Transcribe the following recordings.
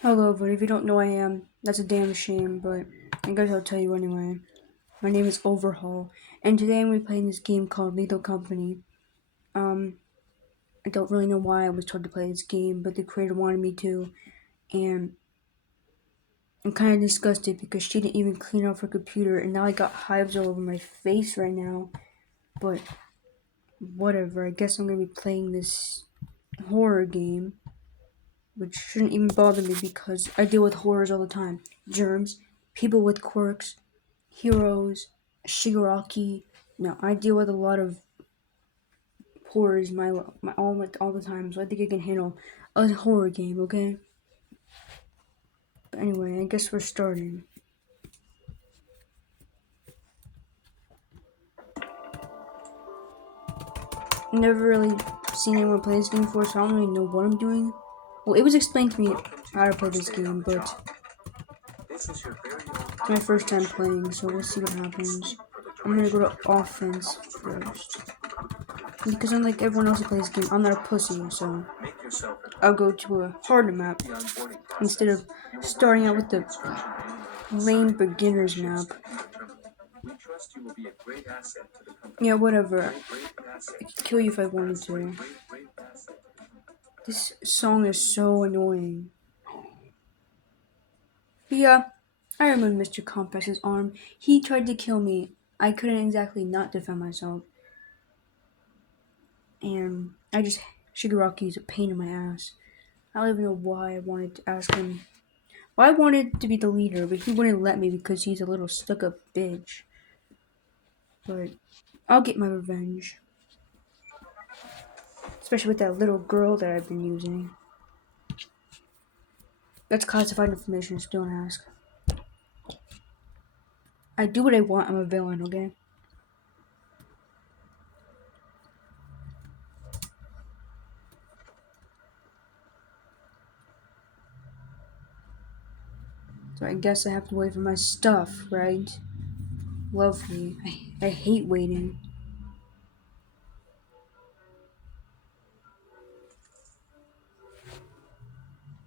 Hello, but if you don't know who I am, that's a damn shame, but I guess I'll tell you anyway. My name is Overhaul, and today I'm going to be playing this game called Lethal Company. Um, I don't really know why I was told to play this game, but the creator wanted me to, and I'm kind of disgusted because she didn't even clean off her computer, and now I got hives all over my face right now, but whatever, I guess I'm going to be playing this horror game, which shouldn't even bother me because I deal with horrors all the time. Germs, people with quirks, heroes, Shigaraki. No, I deal with a lot of horrors all the time, so I think I can handle a horror game. Okay. But anyway, I guess we're starting. Never really seen anyone play this game before, so I don't really know what I'm doing. Well, it was explained to me how to play this game, but it's my first time playing, so we'll see what happens. I'm gonna go to offense first. Because unlike everyone else who plays this game, I'm not a pussy, so I'll go to a harder map instead of starting out with the lame beginner's map. Yeah, whatever. I could kill you if I wanted to. This song is so annoying. But yeah, I remember Mr. Compress's arm. He tried to kill me. I couldn't exactly not defend myself. And Shigaraki's a pain in my ass. I don't even know why I wanted to ask him. Well, I wanted to be the leader, but he wouldn't let me because he's a little stuck-up bitch. But I'll get my revenge. Especially with that little girl that I've been using. That's classified information, so don't ask. I do what I want, I'm a villain, okay? So I guess I have to wait for my stuff, right? Lovely. I hate waiting.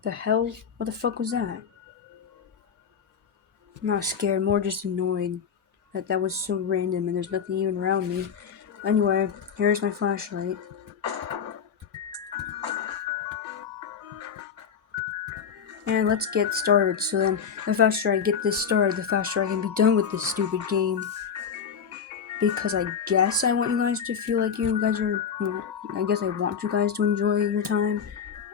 The hell? What the fuck was that? I'm not scared, more just annoyed. That was so random and there's nothing even around me. Anyway, here's my flashlight. And let's get started. So then, the faster I get this started, the faster I can be done with this stupid game. Because I guess I want you guys to feel like you guys are, I guess I want you guys to enjoy your time.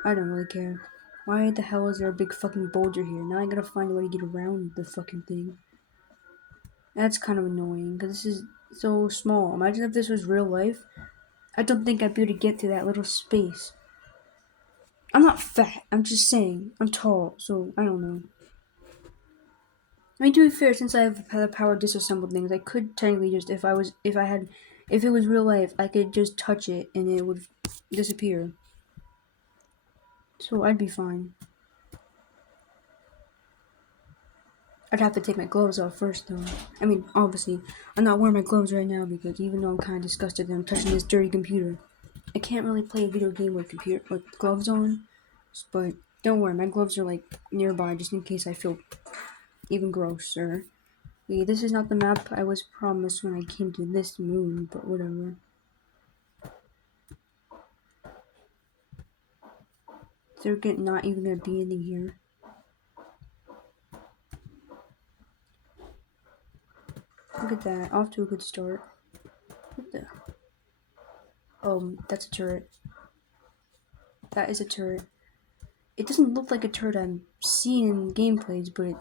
I don't really care. Why the hell is there a big fucking boulder here? Now I gotta find a way to get around the fucking thing. That's kind of annoying, because this is so small. Imagine if this was real life. I don't think I'd be able to get to that little space. I'm not fat, I'm just saying. I'm tall, so I don't know. I mean, to be fair, since I have the power to disassemble things, I could technically just, if it was real life, I could just touch it and it would disappear. So I'd be fine. I'd have to take my gloves off first, though. I mean, obviously, I'm not wearing my gloves right now because even though I'm kind of disgusted that I'm touching this dirty computer, I can't really play a video game with gloves on. But don't worry, my gloves are like nearby just in case I feel even grosser. Yeah, this is not the map I was promised when I came to this moon, but whatever. They're not even gonna be anything here. Look at that, off to a good start. What the? That's a turret. That is a turret. It doesn't look like a turret I'm seeing in gameplays, but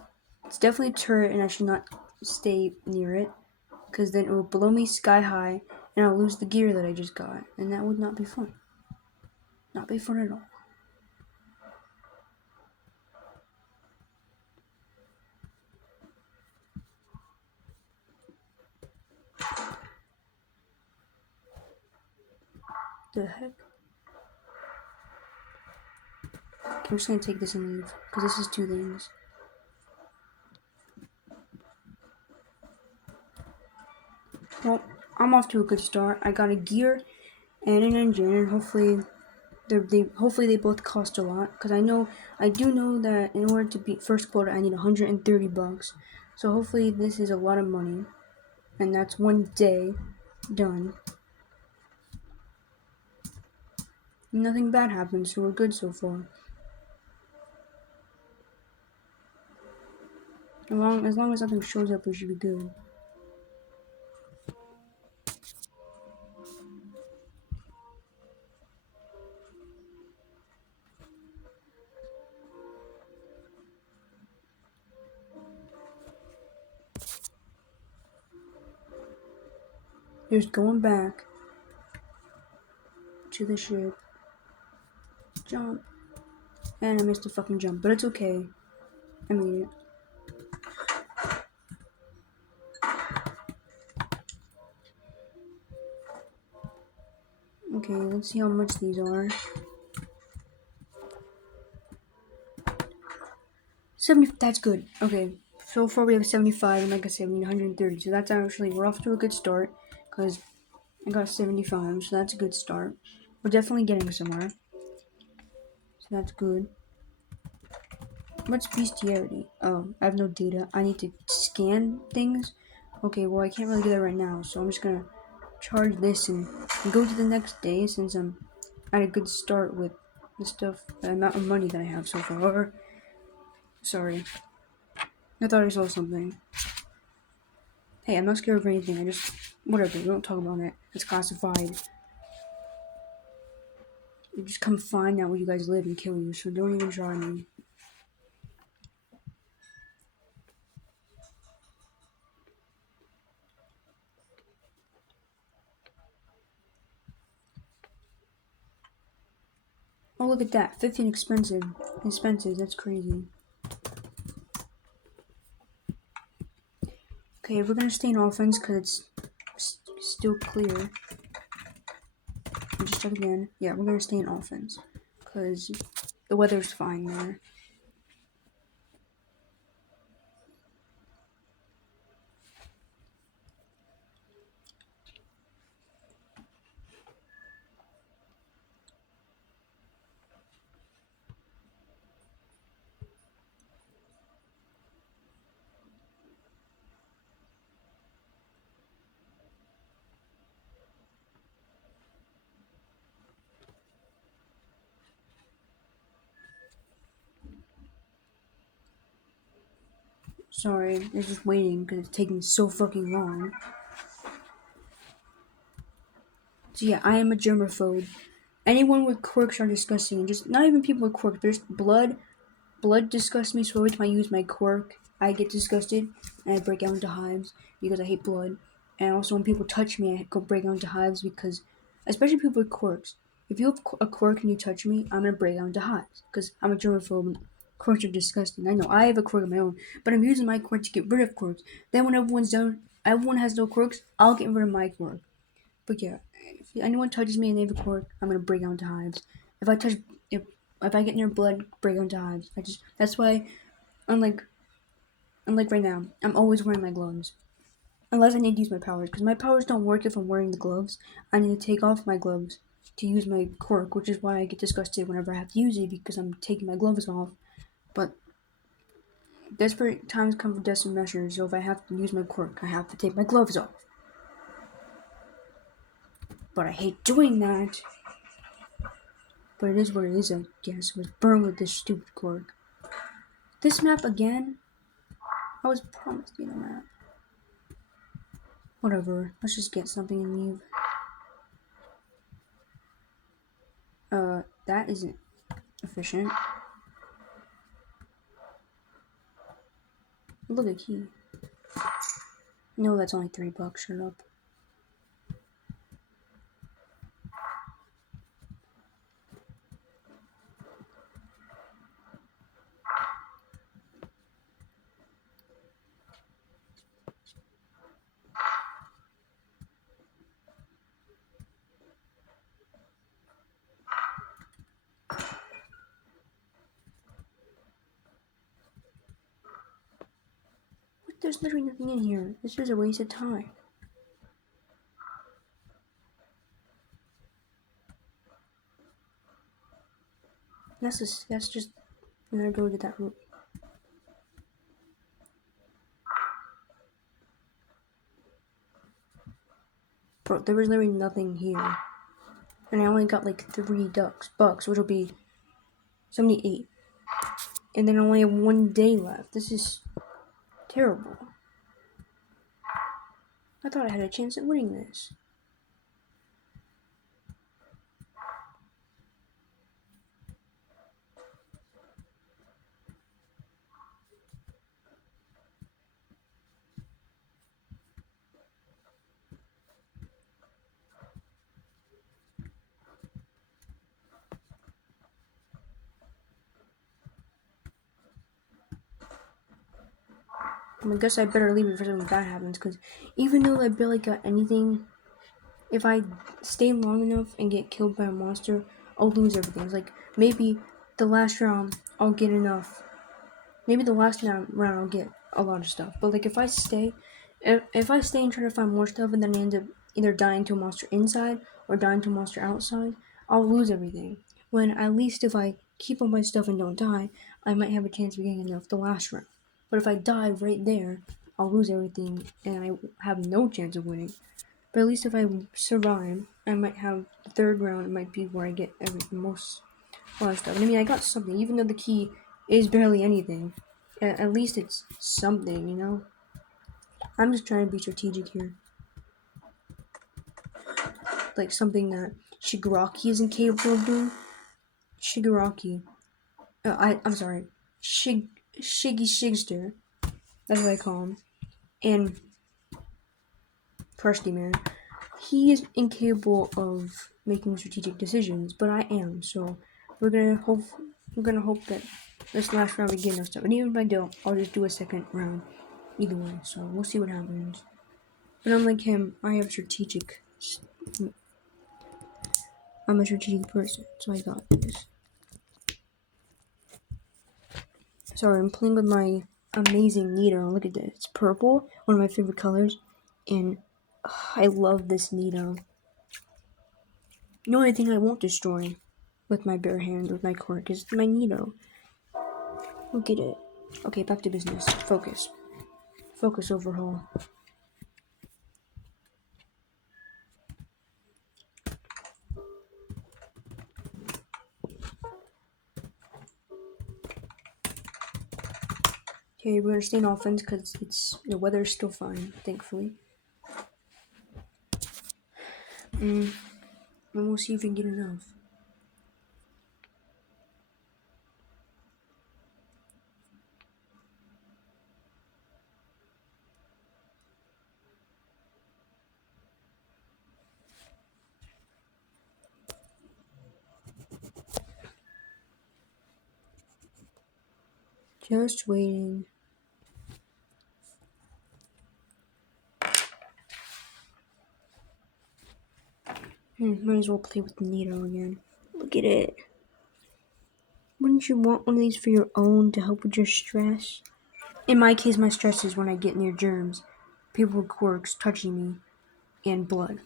it's definitely a turret, and I should not stay near it, because then it will blow me sky high, and I'll lose the gear that I just got, and that would not be fun. Not be fun at all. The heck? I'm just gonna take this and leave, because this is two things. Well, I'm off to a good start. I got a gear and an engine, and hopefully They hopefully they both cost a lot because I do know that in order to beat first quota I need $130. So hopefully this is a lot of money, and that's one day done. Nothing bad happened, so we're good so far. As long as nothing shows up, we should be good. Just going back to the ship. Jump. And I missed the fucking jump, but it's okay. I made it. Okay, let's see how much these are. 70, that's good. Okay, so far we have 75, and like I said, we need 130. So that's actually, we're off to a good start, because I got 75, so that's a good start. We're definitely getting somewhere. So that's good. What's bestiality? Oh, I have no data. I need to scan things. Okay, well I can't really do that right now, so I'm just gonna charge this and go to the next day since I'm at a good start with the stuff, the amount of money that I have so far. Sorry. I thought I saw something. Hey, I'm not scared of anything. I just, whatever. We don't talk about it. It's classified. You just come find out where you guys live and kill you. So don't even try me. Oh, look at that. 15 expenses. That's crazy. Okay, we're gonna stay in offense because it's still clear. Just check again. Yeah, we're gonna stay in offense because the weather's fine there. Sorry, it's just waiting because it's taking so fucking long. So yeah, I am a germaphobe. Anyone with quirks are disgusting. Just not even people with quirks, but just blood. Blood disgusts me, so every time I use my quirk, I get disgusted and I break out into hives because I hate blood. And also, when people touch me, I go break out into hives because, especially people with quirks. If you have a quirk and you touch me, I'm gonna break out into hives because I'm a germaphobe. And quirks are disgusting. I know I have a quirk of my own, but I'm using my quirk to get rid of quirks. Then when everyone's done, everyone has no quirks, I'll get rid of my quirk. But yeah, if anyone touches me and they have a quirk, I'm gonna break out into hives. If I touch, if if I get near blood, break out into hives. That's why, unlike right now, I'm always wearing my gloves. Unless I need to use my powers, because my powers don't work if I'm wearing the gloves. I need to take off my gloves to use my quirk, which is why I get disgusted whenever I have to use it because I'm taking my gloves off. But desperate times come for desperate measures, so if I have to use my quirk, I have to take my gloves off. But I hate doing that. But it is what it is, I guess. I was burned with this stupid quirk. This map again? I was promised you the map. Whatever. Let's just get something and leave. That isn't efficient. Look at key. No, that's only $3. Shut up. There's literally nothing in here. This is a waste of time. I That's just I'm gonna go to that route. Bro, there was literally nothing here. And I only got like 3 bucks, which will be 78. And then I only have 1 day left. This is terrible. I thought I had a chance at winning this. I guess I better leave it before something bad happens, because even though I barely got anything, if I stay long enough and get killed by a monster, I'll lose everything. It's like, maybe the last round, I'll get enough. Maybe the last round I'll get a lot of stuff. But like, if I stay and try to find more stuff, and then I end up either dying to a monster inside or dying to a monster outside, I'll lose everything. When at least if I keep all my stuff and don't die, I might have a chance of getting enough the last round. But if I die right there, I'll lose everything and I have no chance of winning. But at least if I survive, I might have the third round. It might be where I get a lot of stuff. And I mean, I got something, even though the key is barely anything. At least it's something, you know? I'm just trying to be strategic here. Like something that Shigaraki isn't capable of doing. Shigaraki. I'm sorry. Shiggy Shigster. That's what I call him. And Krusty Man. He is incapable of making strategic decisions, but I am. So we're gonna hope that this last round we get enough stuff. And even if I don't, I'll just do a second round. Either way, so we'll see what happens. But unlike him, I'm a strategic person, so I got this. Sorry, I'm playing with my amazing Nito. Look at this. It's purple, one of my favorite colors, and I love this Nito. The only thing I won't destroy with my bare hands, with my quirk, is my Nito. Look at it. Okay, back to business. Focus. Focus, Overhaul. Okay, we're gonna stay in offense because the weather's still fine, thankfully. And we'll see if we can get enough. Just waiting. Might as well play with the Nito again. Look at it. Wouldn't you want one of these for your own to help with your stress? In my case, my stress is when I get near germs, people with quirks touching me, and blood.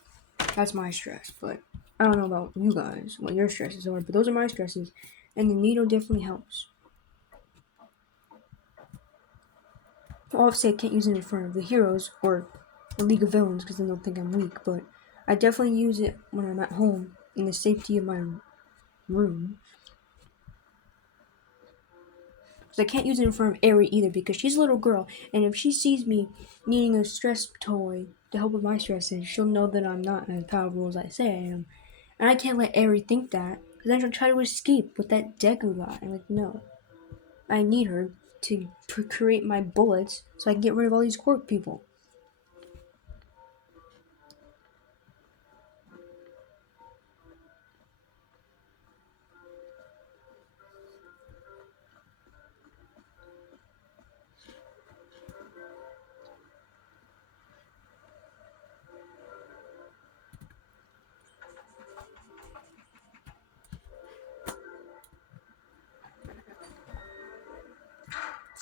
That's my stress, but I don't know about you guys, what your stresses are, but those are my stresses, and the Nito definitely helps. Obviously, I can't use it in front of the heroes or the League of Villains because then they'll think I'm weak, but I definitely use it when I'm at home in the safety of my room. Because I can't use it in front of Aerie either because she's a little girl, and if she sees me needing a stress toy to help with my stresses, she'll know that I'm not as powerful as I say I am. And I can't let Aerie think that, because then she'll try to escape with that Deku guy. I'm like, no. I need her to create my bullets so I can get rid of all these quirk people.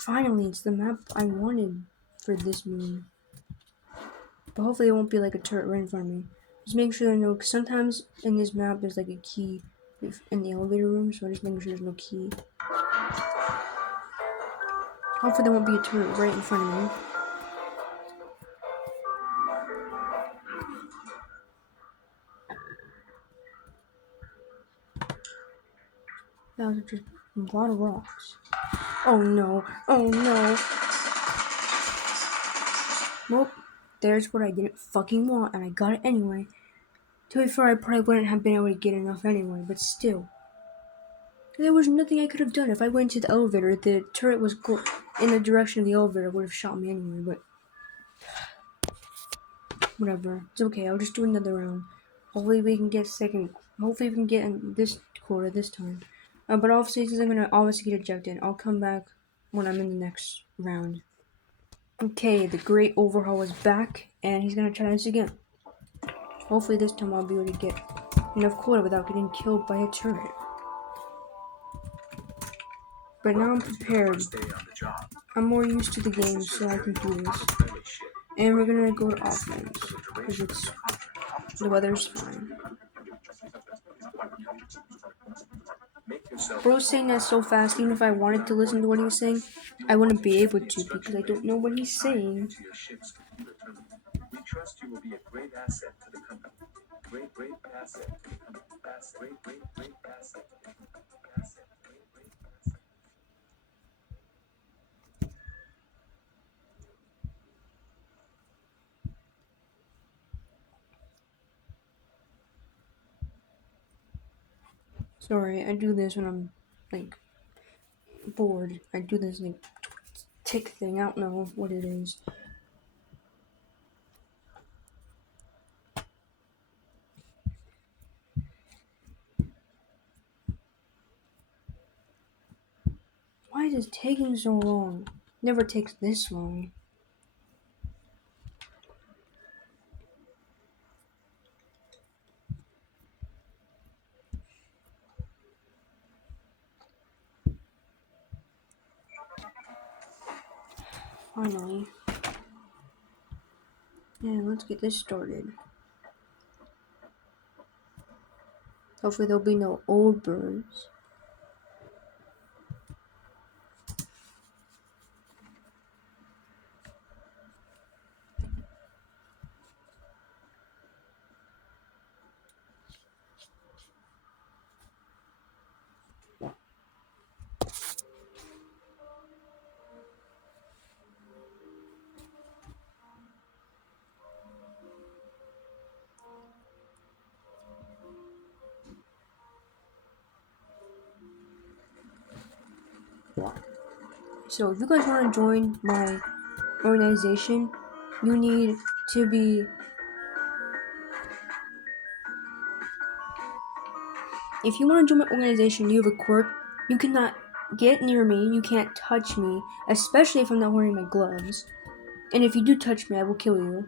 Finally, it's the map I wanted for this moon. But hopefully it won't be like a turret right in front of me. Just make sure I know, because sometimes in this map there's like a key in the elevator room, so I just making sure there's no key. Hopefully there won't be a turret right in front of me. That was just a lot of rocks. Oh no, oh no. Well, there's what I didn't fucking want, and I got it anyway. To be fair, I probably wouldn't have been able to get enough anyway, but still. There was nothing I could have done. If I went to the elevator, the turret was in the direction of the elevator, would have shot me anyway, but whatever. It's okay, I'll just do another round. Hopefully we can get hopefully we can get in this quarter this time. But obviously, since I'm gonna obviously get ejected, I'll come back when I'm in the next round. Okay, the great Overhaul is back, and he's gonna try this again. Hopefully this time I'll be able to get enough quota without getting killed by a turret. But now I'm prepared. I'm more used to the game, so I can do this. And we're gonna go to offense, because the weather's fine. Bro's saying that so fast, even if I wanted to listen to what he was saying, I wouldn't be able to, because I don't know what he's saying. We trust you will be a great asset to the company. Great asset to the company. Great asset. Sorry, I do this when I'm, like, bored. I do this, like, tick thing. I don't know what it is. Why is this taking so long? It never takes this long. Finally. Yeah, let's get this started. Hopefully there'll be no old birds. So if you guys want to join my organization, you need to be... If you want to join my organization, you have a quirk, you cannot get near me, you can't touch me, especially if I'm not wearing my gloves. And if you do touch me, I will kill you.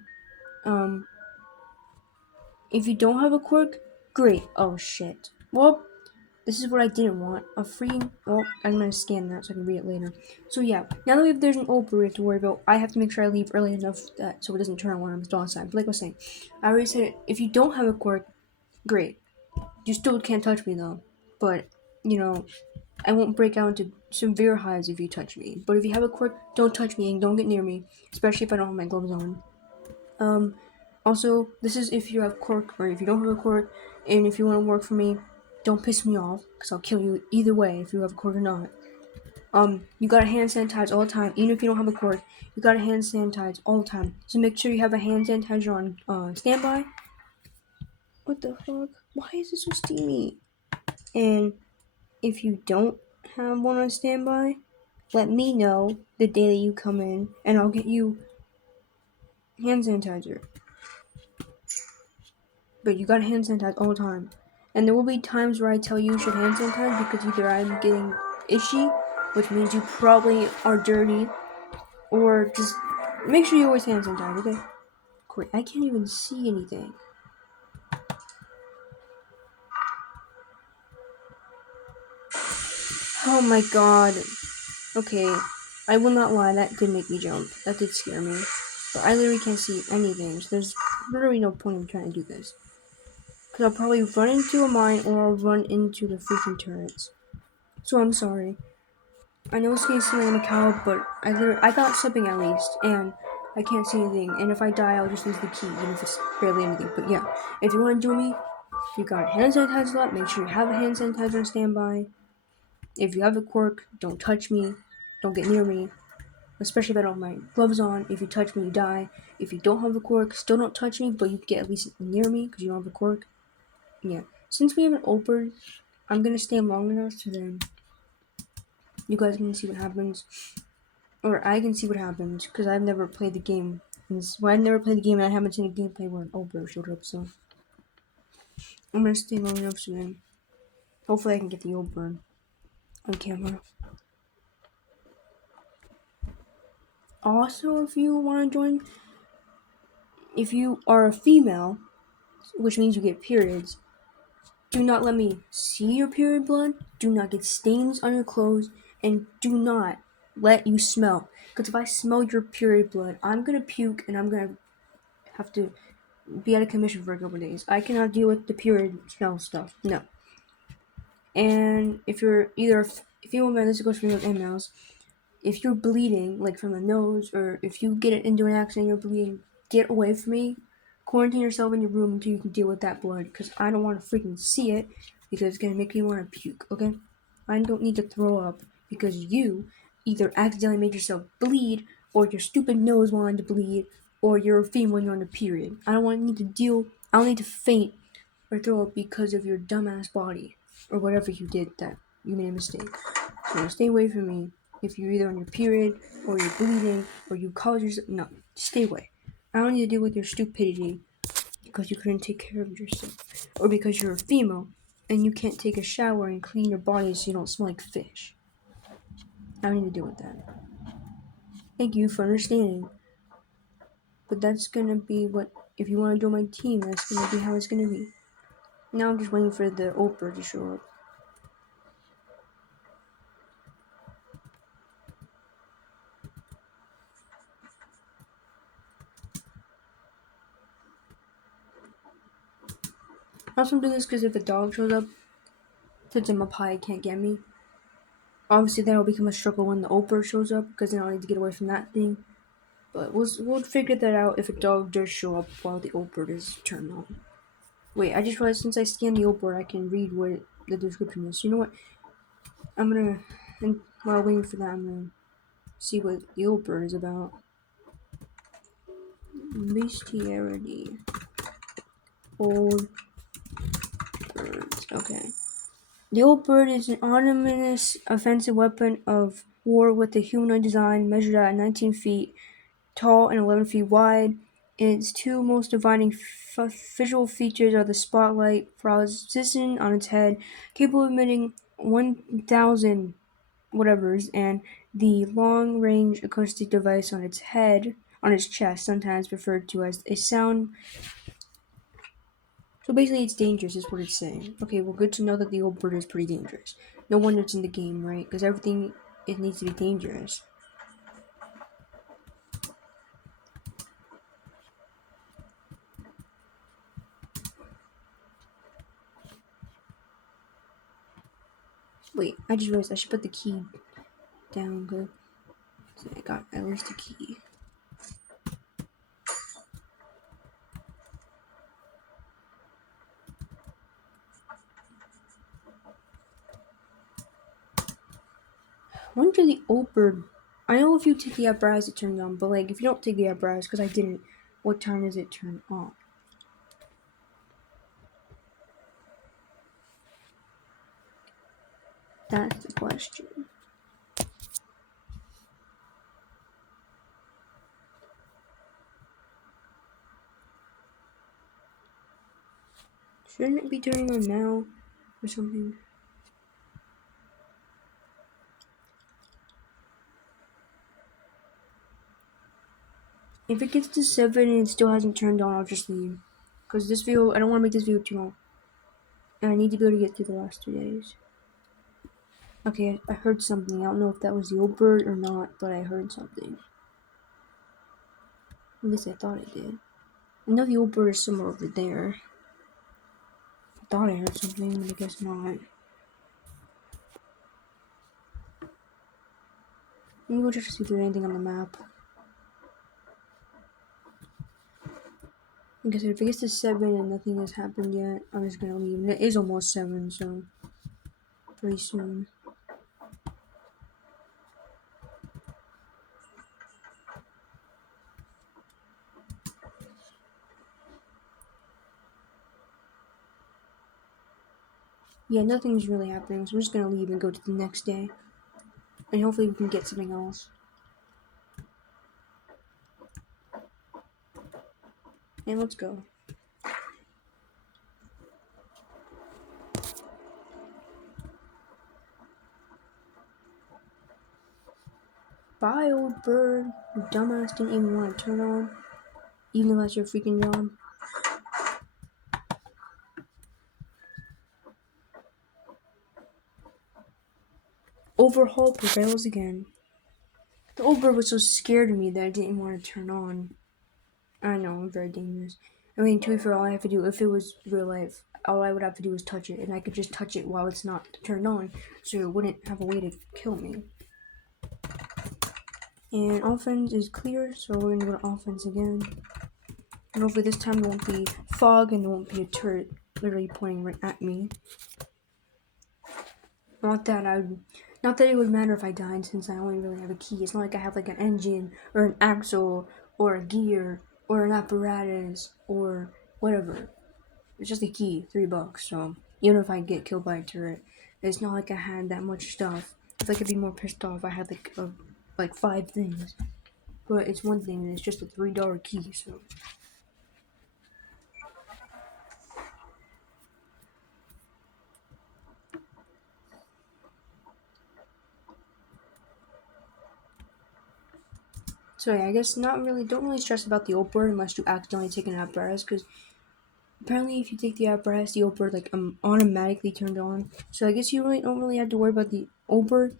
If you don't have a quirk, great. Oh shit. Well, this is what I didn't want. A free... Well, I'm gonna scan that so I can read it later. So yeah, now that there's an old bird to worry about, I have to make sure I leave early enough so it doesn't turn on when I'm still outside. But like I was saying, I already said it. If you don't have a quirk, great. You still can't touch me though. But, you know, I won't break out into severe hives if you touch me. But if you have a quirk, don't touch me and don't get near me, especially if I don't have my gloves on. Also, this is if you have quirk or if you don't have a quirk, and if you want to work for me, don't piss me off, because I'll kill you either way if you have a quirk or not. You gotta hand sanitize all the time, even if you don't have a quirk. You gotta hand sanitize all the time. So make sure you have a hand sanitizer on standby. What the fuck? Why is it so steamy? And if you don't have one on standby, let me know the day that you come in, and I'll get you hand sanitizer. But you gotta hand sanitize all the time. And there will be times where I tell you should hand sanitize because either I'm getting itchy, which means you probably are dirty, or just make sure you always hand sanitize, okay? Great, I can't even see anything. Oh my god. Okay, I will not lie, that did make me jump. That did scare me. But I literally can't see anything, so there's literally no point in trying to do this. Because I'll probably run into a mine or I'll run into the freaking turrets. So I'm sorry. I know it's gonna seem like I'm a coward, but I got something at least, and I can't see anything. And if I die, I'll just lose the key, even if it's barely anything. But yeah, if you want to join me, if you got a hand sanitizer left, make sure you have a hand sanitizer on standby. If you have a quirk, don't touch me. Don't get near me. Especially if I don't have my gloves on. If you touch me, you die. If you don't have a quirk, still don't touch me, but you get at least near me because you don't have a quirk. Yeah. Since we haven't opened, I'm gonna stay long enough so then you guys can see what happens. Or I can see what happens because I've never played the game. Well, I've never played the game and I haven't seen a gameplay where an Ober showed up, so I'm gonna stay long enough so then hopefully I can get the Ober on camera. Also, if you want to join, if you are a female, which means you get periods, do not let me see your period blood, do not get stains on your clothes, and do not let you smell. Because if I smell your period blood, I'm gonna puke and I'm gonna have to be out of commission for a couple days. I cannot deal with the period smell stuff. No. And if you're either a female male, this goes for females and males. If you're bleeding, like from the nose, or if you get into an accident, you're bleeding, get away from me. Quarantine yourself in your room until you can deal with that blood, because I don't want to freaking see it, because it's gonna make me want to puke. Okay? I don't need to throw up because you either accidentally made yourself bleed, or your stupid nose wanted to bleed, or you're a female when you're on a period. I don't want to need to deal. I don't need to faint or throw up because of your dumbass body or whatever you did that you made a mistake. So stay away from me if you're either on your period or you're bleeding or you caused yourself. No, stay away. I don't need to deal with your stupidity because you couldn't take care of yourself or because you're a female and you can't take a shower and clean your body so you don't smell like fish. I don't need to deal with that. Thank you for understanding. But that's gonna be what, if you want to join my team, that's gonna be how it's gonna be. Now I'm just waiting for the Oprah to show up. I also do this because if a dog shows up, since I'm up high, it can't get me. Obviously, that'll become a struggle when the Oprah shows up because then I'll need to get away from that thing. But we'll figure that out if a dog does show up while the Oprah is turned on. Wait, I just realized since I scanned the Oprah, I can read what the description is. So you know what? I'm gonna, and while waiting for that, I'm gonna see what the Oprah is about. Bestiality. Old birds. Okay. The old bird is an ominous offensive weapon of war with a humanoid design measured at 19 feet tall and 11 feet wide. Its two most defining visual features are the spotlight position on its head, capable of emitting 1,000 whatevers, and the long-range acoustic device on its chest, sometimes referred to as a sound. So basically, it's dangerous, is what it's saying. Okay, well, good to know that the old bird is pretty dangerous. No wonder it's in the game, right? Because everything, it needs to be dangerous. Wait, I just realized I should put the key down, good. So I got at least a key. Wonder the old bird. I know if you take the apparatus it turns on, but like if you don't take the apparatus, because I didn't, what time does it turn on? That's the question. Shouldn't it be turning on now or something? If it gets to 7 and it still hasn't turned on, I'll just leave. Because this video, I don't want to make this video too long. And I need to be able to get through the last 2 days. Okay, I heard something. I don't know if that was the old bird or not, but I heard something. At least I thought I did. I know the old bird is somewhere over there. thought I heard something, but I guess not. Let me go check to see if there's anything on the map. Like I said, if it gets to 7 and nothing has happened yet, I'm just gonna leave. And it is almost 7, so pretty soon. Yeah, nothing's really happening, so I'm just gonna leave and go to the next day. And hopefully we can get something else. And let's go. Bye, old bird. You dumbass didn't even want to turn on. Even though that's your freaking job. Overhaul prevails again. The old bird was so scared of me that I didn't want to turn on. I know, I'm very dangerous. I mean, to be fair, all I have to do, if it was real life, all I would have to do is touch it, and I could just touch it while it's not turned on, so it wouldn't have a way to kill me. And offense is clear, so we're gonna go to offense again. And hopefully this time there won't be fog and there won't be a turret literally pointing right at me. Not that it would matter if I died, since I only really have a key. It's not like I have like an engine or an axle or a gear or an apparatus or whatever. It's just a key, $3. So even if I get killed by a turret, it's not like I had that much stuff. I feel like I'd be more pissed off if I had like 5 things. But it's one thing, and it's just a $3 key. So yeah, I guess don't really stress about the old bird unless you accidentally take an apparatus, because apparently if you take the apparatus, the old bird like automatically turned on. So I guess you really don't really have to worry about the old bird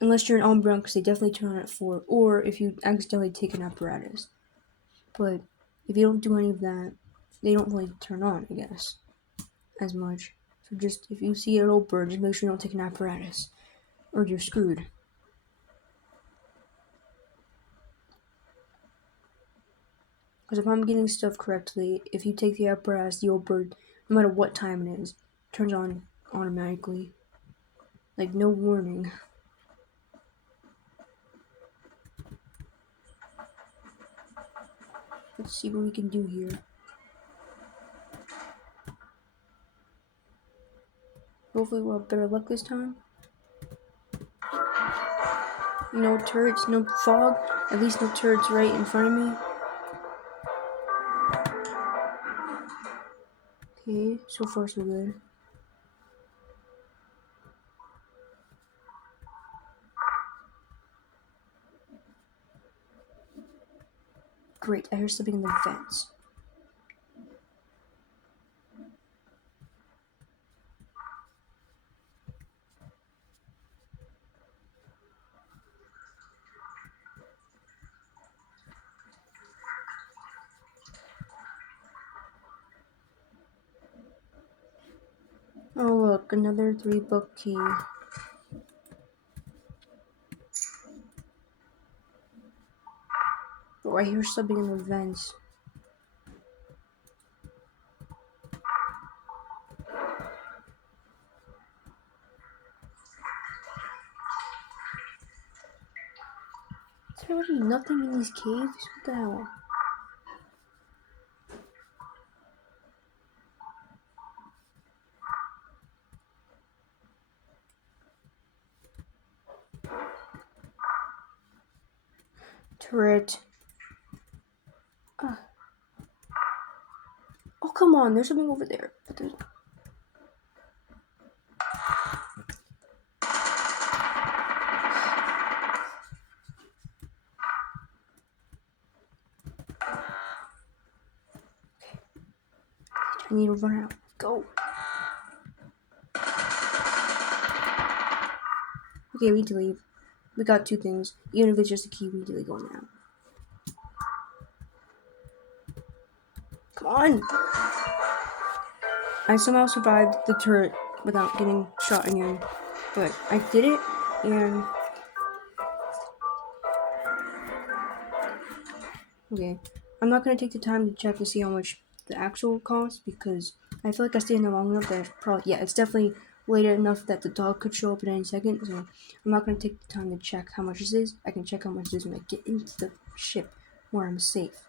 unless you're an on because they definitely turn on at 4, or if you accidentally take an apparatus. But if you don't do any of that, they don't really turn on, I guess, as much. So just if you see an old bird, just make sure you don't take an apparatus, or you're screwed. Because if I'm getting stuff correctly, if you take the apparatus, the old bird, no matter what time it is, turns on automatically. Like, no warning. Let's see what we can do here. Hopefully we'll have better luck this time. No turrets, no fog. At least no turrets right in front of me. Okay, so far so good. Great, I hear something in the vents. Oh look, another $3 key. Oh, I hear something in the vents. Is there really nothing in these caves? What the hell? Turret. Oh, come on, there's something over there. But there's... I need to run out. Go. Okay, we need to leave. We got 2 things. Even if it's just a key, we need to go now. Come on! I somehow survived the turret without getting shot again. But I did it, and okay. I'm not gonna take the time to check to see how much the actual cost because I feel like I stayed in there long enough that probably it's definitely late enough that the dog could show up at any second. So I'm not gonna take the time to check how much this is. I can check how much it is when I get into the ship where I'm safe.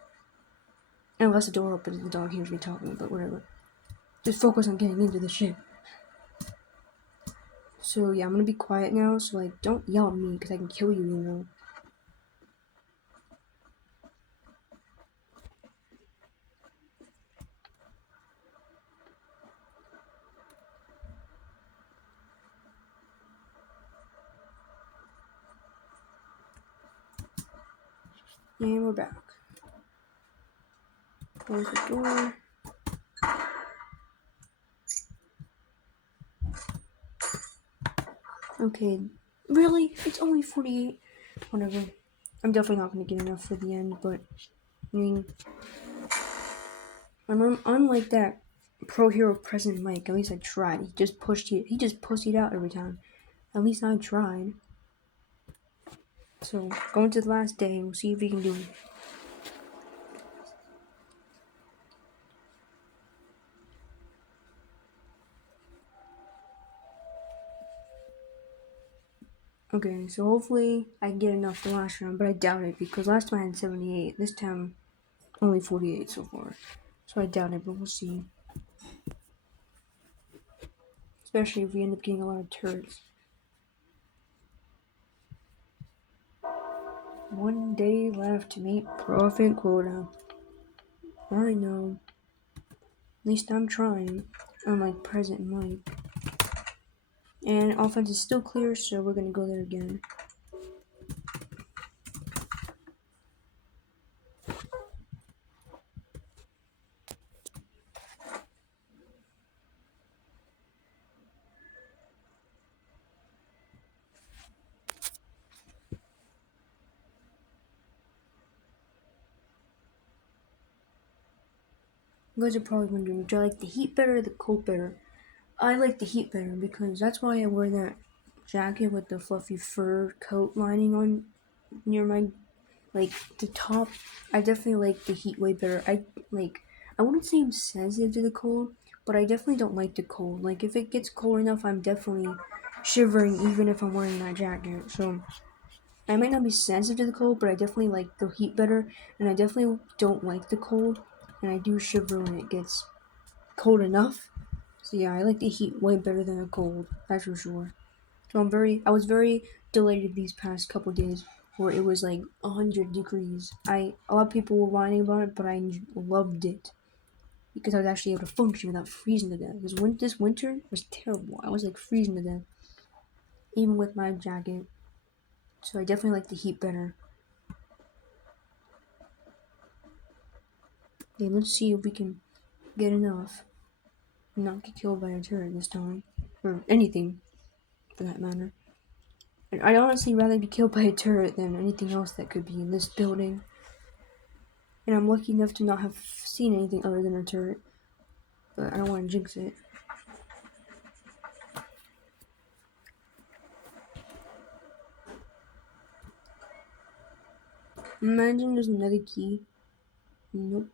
Unless the door opens and the dog hears me talking, but whatever. Just focus on getting into the ship. So yeah, I'm gonna be quiet now. So like, don't yell at me because I can kill you. You know. And we're back. Close the door. Okay, really? It's only 48? Whatever. I'm definitely not going to get enough for the end, but I mean, I'm unlike that pro hero President Mike. At least I tried. He just pussied out every time. At least I tried. So, going to the last day, we'll see if we can do it. Okay, so hopefully I can get enough the last round, but I doubt it because last time I had 78. This time, only 48 so far. So I doubt it, but we'll see. Especially if we end up getting a lot of turrets. 1 day left to meet profit quota. I know. At least I'm trying. Unlike President Mike. And offense is still clear, so we're gonna go there again. You guys are probably wondering, do I like the heat better or the cold better? I like the heat better because that's why I wear that jacket with the fluffy fur coat lining on near my like the top. I definitely like the heat way better. I wouldn't say I'm sensitive to the cold, but I definitely don't like the cold. Like if it gets cold enough, I'm definitely shivering even if I'm wearing that jacket. So I might not be sensitive to the cold, but I definitely like the heat better, and I definitely don't like the cold, and I do shiver when it gets cold enough. So yeah, I like the heat way better than the cold, that's for sure. So I was very delighted these past couple days where it was like 100 degrees. A lot of people were whining about it, but I loved it because I was actually able to function without freezing to death. Because this winter was terrible. I was like freezing to death, even with my jacket. So I definitely like the heat better. Okay, let's see if we can get enough and not get killed by a turret this time. Or anything, for that matter. And I'd honestly rather be killed by a turret than anything else that could be in this building. And I'm lucky enough to not have seen anything other than a turret. But I don't want to jinx it. Imagine there's another key. Nope.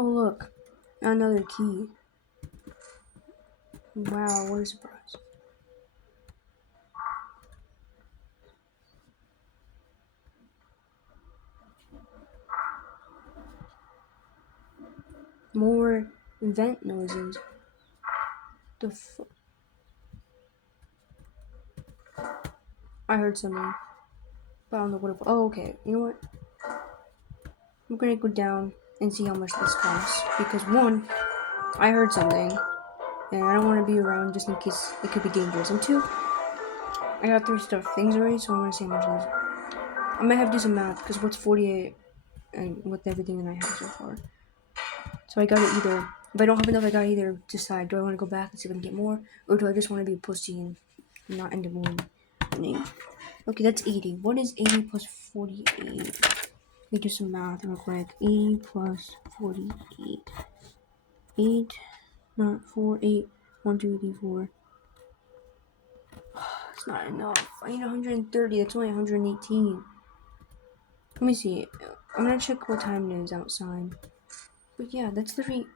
Oh look, another key. Wow, what a surprise. More vent noises. I heard something. But I don't know what it was. Oh, okay. You know what? I'm gonna go down and see how much this costs. Because one, I heard something. And I don't want to be around just in case it could be dangerous. And two, I got 3 things already, so I want to see how much it is. I might have to do some math, because what's 48 and with everything that I have so far. So I gotta either, if I don't have enough, I gotta either decide, do I want to go back and see if I can get more, or do I just want to be a pussy and not end up winning? Okay, that's 80. What is 80 plus 48? Let me do some math real quick. 80 plus 48. 8, not 4, 8, 1, 2, 3, 4. It's not enough. I need 130. That's only 118. Let me see. I'm gonna check what time it is outside. But yeah, that's the rate.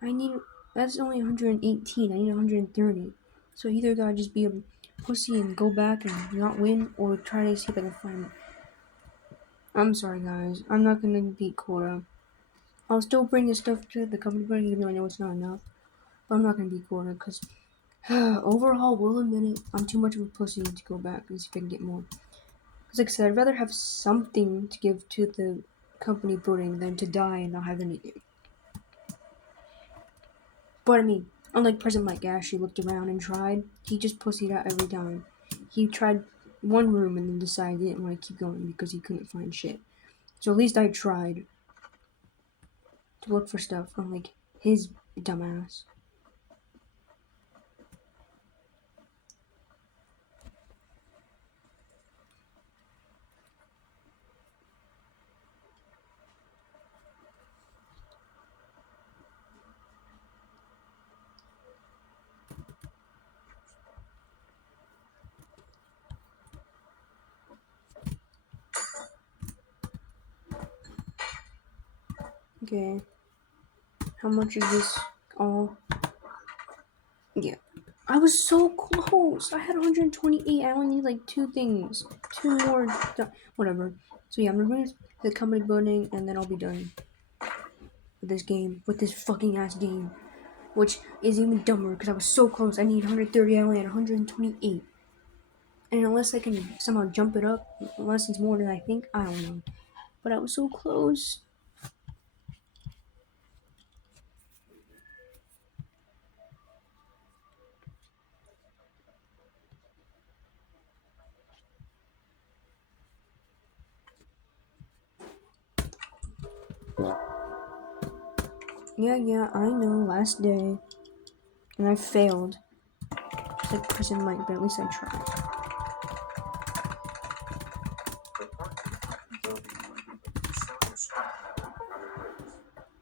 That's only 118. I need 130. So either gotta just be a pussy and go back and not win, or try to see if I can find it. I'm sorry, guys. I'm not gonna beat quota. I'll still bring this stuff to the company, but even though I know it's not enough. But I'm not gonna beat quota, because overhaul will admit it. I'm too much of a pussy to go back and see if I can get more. Because like I said, I'd rather have something to give to the company building than to die and not have anything. But I mean, unlike President Mike Ashley looked around and tried, he just pussied out every time. He tried one room and then decided he didn't want to keep going because he couldn't find shit. So at least I tried to look for stuff, unlike his dumbass. Okay. How much is this all? Yeah. I was so close. I had 128. I only need like two things. Two more. Whatever. So yeah, I'm gonna bring the company building and then I'll be done with this game. With this fucking ass game. Which is even dumber because I was so close. I need 130. I only had 128. And unless I can somehow jump it up, unless it's more than I think, I don't know. But I was so close. Yeah, I know. Last day. And I failed. It's like Prison Mike, but at least I tried. Report to the company building to sell your stock in other words.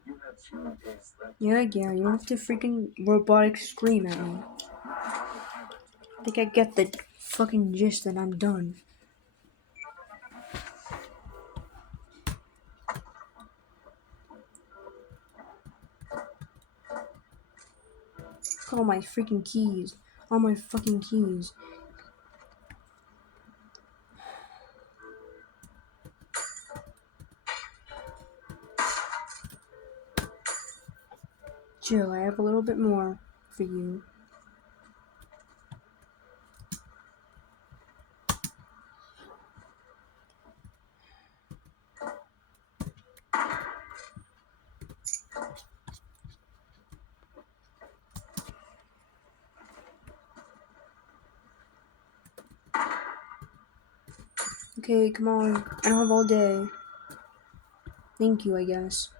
You have 0 days left. Yeah, you don't have to freaking robotic scream at me. I think I get the fucking gist that I'm done. Look at all my freaking keys. All my fucking keys. Chill, I have a little bit more for you. Okay, come on. I don't have all day. Thank you, I guess.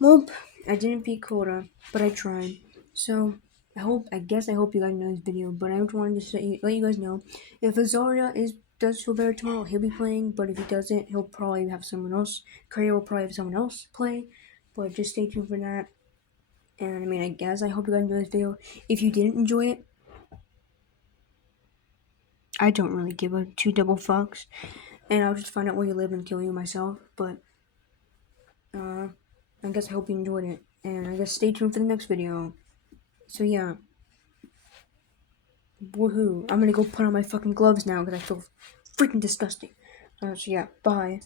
Nope, I didn't beat quota, but I tried. So, I hope you guys know this video, but I just wanted to let you guys know, if Azaria does feel better tomorrow, he'll be playing, but if he doesn't, he'll probably have someone else. Courier will probably have someone else play, but just stay tuned for that. And I mean, I hope you guys enjoyed this video. If you didn't enjoy it, I don't really give a two double fucks, and I'll just find out where you live and kill you myself, but, I guess I hope you enjoyed it, and I guess stay tuned for the next video. So yeah, woohoo! I'm gonna go put on my fucking gloves now because I feel freaking disgusting. So yeah, bye.